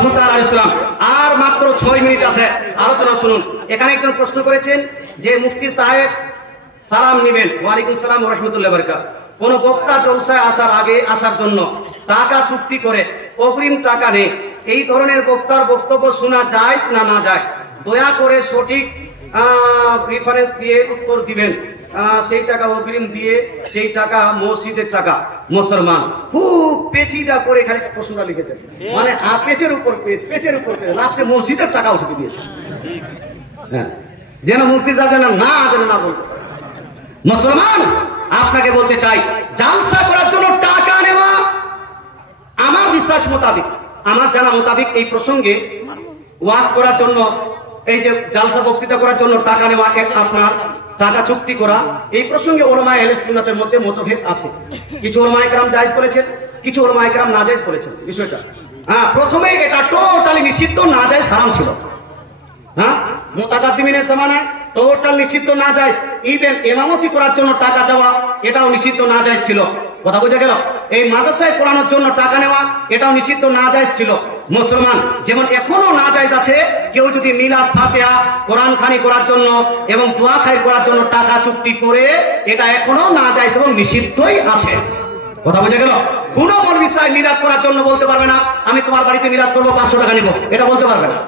সাল্লাল্লাহু তাআলা আলাইহি সাল্লাম। আর মাত্র 6 মিনিট আছে, আলোচনা শুনুন। এখানে একজন প্রশ্ন করেছেন যে মুফতি সাহেব সালাম নেবেন, ওয়ালাইকুম সালাম ওয়া রাহমাতুল্লাহি ওয়া বারাকাতুহু। কোন বক্তা জলসায় আসার জন্য টাকা চুক্তি করে অগ্রিম টাকা নেই, এই ধরনের বক্তার বক্তব্য শোনা জায়েজ না না জায়েজ? দয়া করে সঠিক রেফারেন্স দিয়ে উত্তর দিবেন। সেই টাকা অগ্রিম দিয়ে সেই টাকা মসজিদের টাকা। মুসলমান খুব পেচিটা করে খালি প্রশ্নটা লিখেছেন, মানে পেচের উপর পেচের উপর লাস্টে মসজিদের টাকা উঠে দিয়েছে। হ্যাঁ, যেন মুফতি সাহেব যেন না বলতে। মুসলমান আপনাকে বলতে চাই, জালসা করার জন্য টাকা নেওয়া আমার বিশ্বাস মোতাবিক, আমার জানা মোতাবিক এই প্রসঙ্গে ওয়াজ করার জন্য, এই যে জালসা বক্তৃতা করার জন্য টাকা নেওয়া, আপনার টাকা চুক্তি করা, এই প্রসঙ্গে উলামায়ে আহলে সুন্নাতের মধ্যে মতভেদ আছে। কিছু উলামায়ে কেরাম জায়েজ করেছেন, কিছু উলামায়ে কেরাম নাজায়েজ করেছেন বিষয়টা। প্রথমে এটা টোটালি নিষিদ্ধ, নাজায়েজ হারাম ছিল। মুতাকাদ্দিমিনের জামানায় টোটাল নিষিদ্ধ নাজায়েজ। ইভেন ইমামতি করার জন্য টাকা চাওয়া এটাও নিষিদ্ধ নাজায়েজ ছিল। কথা বোঝা গেল? এই মাদ্রাসায় পড়ানোর জন্য টাকা নেওয়া এটাও নিষিদ্ধ নাজায়েজ ছিল। মুসলমান যেমন এখনো নাজায়েজ আছে, কেউ যদি মিলাদ ফাতিহা কোরআন খানি করার জন্য এবং দোয়া খাইর করার জন্য টাকা চুক্তি করে, এটা এখনো নাজায়েজ এবং নিষিদ্ধই আছে। কথা বোঝা গেল? কোন মৌলভী সাহেব মিলাদ করার জন্য বলতে পারবে না আমি তোমার বাড়িতে মিলাদ করবো 500 টাকা নিব, এটা বলতে পারবে না।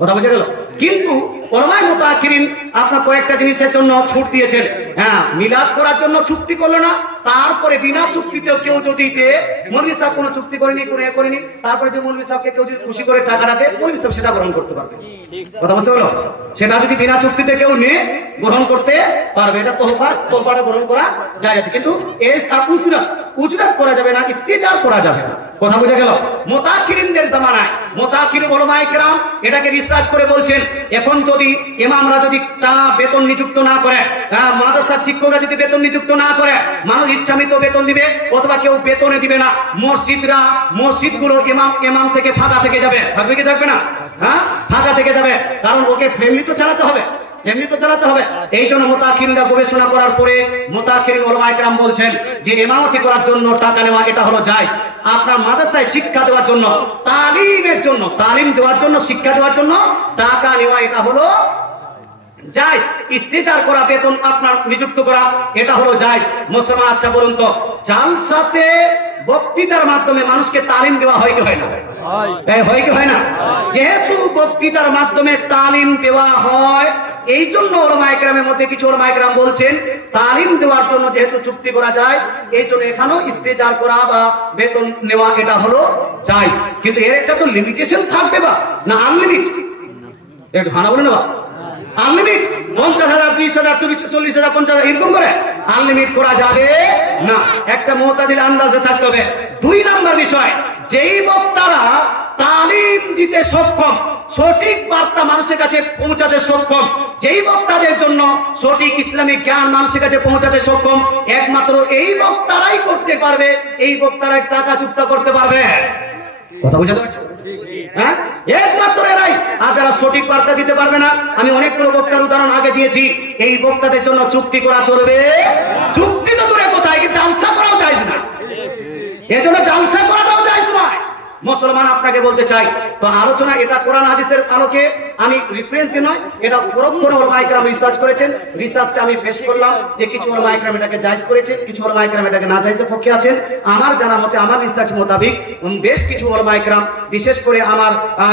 কথা বোঝা গেল? কিন্তু উলামায়ে মুতাআখিরিন আপনার কয়েকটা জিনিসের জন্য ছুট দিয়েছেন। মিলাদ করার জন্য চুক্তি করলো না, তারপরে বিনা চুক্তিতেও কেউ যদি দেয়, মৌলভী সাহেব কোনো চুক্তি করেনি, কোনো করেনি, তারপরে যে মৌলভী সাহেবকে কেউ যদি খুশি করে টাকাটা দেয়, মৌলভী সাহেব সেটা গ্রহণ করতে পারবে। কথা বুঝতে হলো? সেটা যদি বিনা চুক্তিতে কেউ নিয়ে গ্রহণ করতে পারবে, এটা তোহফাটা গ্রহণ করা যায় আছে। কিন্তু এই উজরাত করা যাবে না, ইস্তেজার করা যাবে না। কথা বোঝা গেল? মুতাআখিরিনদের জামানায় মুতাআখির উলামায়ে কেরাম এটাকে রিসার্চ করে বলছেন, এখন যদি ইমামরা যদি বেতন নিযুক্ত না করে, মাদ্রাসার শিক্ষকরা যদি বেতন নিযুক্ত না করে, মানুষ ইচ্ছামৃত বেতন দিবে অথবা কেউ বেতনে দিবে না, মসজিদগুলো ইমাম থেকে ফাঁকা থেকে যাবে। থাকবে কি থাকবে না? ফাঁকা থেকে যাবে, কারণ ওকে ফ্যামিলি তো চালাতে হবে। এই জন্য মুতাআখিরিনরা গবেষণা করার পরে মুতাআখিরিন উলামায়ে কেরাম বলছেন যে ইমামতি করার জন্য টাকা নেওয়া এটা হলো জায়েজ। আপনার মাদ্রাসায় শিক্ষা দেওয়ার জন্য, তালিম দেওয়ার জন্য, শিক্ষা দেওয়ার জন্য টাকা নেওয়া এটা হলো জায়েজ। ইস্তেজার করা, বেতন আপনার নিযুক্ত করা এটা হলো জায়েজ। মুসলমান আচ্ছা বলুন তো, জালসাতে বক্তৃতার মাধ্যমে মানুষকে তালিম দেওয়া হয় কি হয় না? হয় কি হয় না? যেহেতু বক্তৃতার মাধ্যমে তালিম দেওয়া হয়, এই জন্য উলামায়ে কেরামের মধ্যে কিছু উলামায়ে কেরাম বলছেন তালিম দেওয়ার জন্য যেহেতু চুক্তি করা যায়, এই জন্য এখানেও ইস্তেজার করা বা বেতন নেওয়া এটা হলো জায়েজ। কিন্তু এর একটা তো লিমিটেশন থাকবে বা না? আনলিমিট একটু হানা বলে নেবা, আনলিমিট 50,000 20,000 40,000 50,000 এরকম করে আনলিমিট করা যাবে না। একটা মুতাদিল আন্দাজে থাকতে হবে। 2 নাম্বার বিষয়, যেই বক্তারা তালিম দিতে সক্ষম, সঠিক বার্তা মানুষের কাছে পৌঁছাতে সক্ষম, যেই বক্তাদের জন্য সঠিক ইসলামিক জ্ঞান মানুষের কাছে পৌঁছাতে সক্ষম, একমাত্র এই বক্তারাই করতে পারবে, এই বক্তারাই টাকা চুক্তি করতে পারবে। কথা বুঝতে পারছেন? একমাত্র এরাই। আর যারা সঠিক বার্তা দিতে পারবে না, আমি অনেকগুলো বক্তার উদাহরণ আগে দিয়েছি, এই বক্তাদের জন্য চুক্তি করা চলবে। চুক্তি তো দূরে কোথায়, জালসা করাও জায়েজ না। এজন্য জালসা করাটাও জায়েজ নয়। মুসলমান আপনাকে বলতে চাই, তো আলোচনা এটা কোরআন হাদিসের আলোকে আমি রেফারেন্স দিয়ে নয়, এটা পরোক্ষ উলামায়ে কেরাম রিসার্চ করেছেন। রিসার্চটা আমি পেশ করলাম যে কিছু উলামায়ে কেরাম এটাকে জায়েজ করেছেন, কিছু উলামায়ে কেরাম এটাকে নাজায়েজের পক্ষে আছেন। আমার জানার মতে, আমার রিসার্চ মোতাবেক বেশ কিছু উলামায়ে কেরাম, বিশেষ করে আমার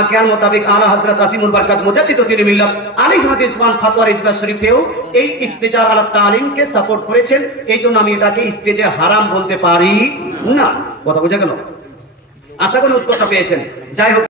জ্ঞান মোতাবেক আলা হযরত আসিমুল বারাকাত মুজাদ্দিদুদ্দিন মিল্লাত আলী আহমদ ইসমান ফাতোয়া রিজভা শরীফেও এই ইস্তেজার আলা তালিমকে সাপোর্ট করেছেন। এই জন্য আমি এটাকে স্টেজে হারাম বলতে পারি না। কথা বোঝা গেল? আশা করি উত্তরটা পেয়েছেন। যাই হোক।